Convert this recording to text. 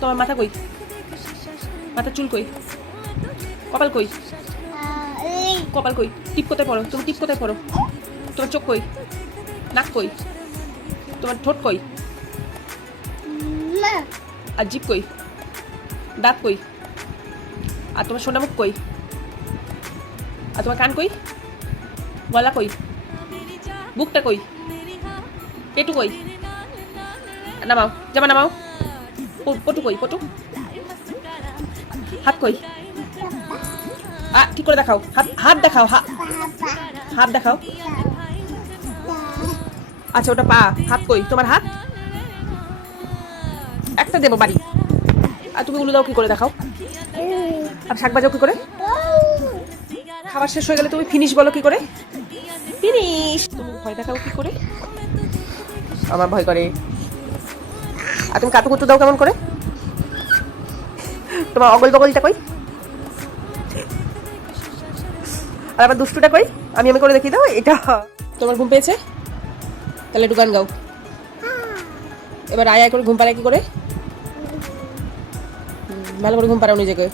তোমার মাথা কই? মাথার চুল কই? কপাল কই? কপাল কই? টিপ কোথায় পড়ো? তুমি টিপ কোথায় পড়ো? তোমার চোখ কই? নাক কই? তোমার ঠোঁট কই? আর জিভ কই? দাঁত কই? আর তোমার সোনা মুখ কই? আর তোমার কান কই? গলা কই? বুকটা কই? পেটু কই? নামাও, জামা নামাও। পটু কই? পটু? হাত কই? ঠিক করে দেখাও। হাত দেখাও। হাত দেখাও। আচ্ছা, ওটা পা। হাত কই? তোমার হাত একটা দেবো বাড়ি। আর তুমি উলু দাও কি করে দেখাও? আর শাক বাজাও কি করে? খাবার শেষ হয়ে গেলে তুমি ফিনিশ বলো কি করে? ফিনিশ। তুমি ভয় দেখাও কি করে? আমার ভয় করে। আর তুমি কাতুকুতু দাও কেমন করে? তোমার অগল বগলটা কই? আর আবার দুষ্টুটা কই? আমি করে দেখিয়ে দাও এটা। তোমার ঘুম পেয়েছে? তাহলে একটু গান গাও। এবার আয় করে ঘুম পাড়ায় কি করে? ভালো করে ঘুম পাড়াও নিজেকে।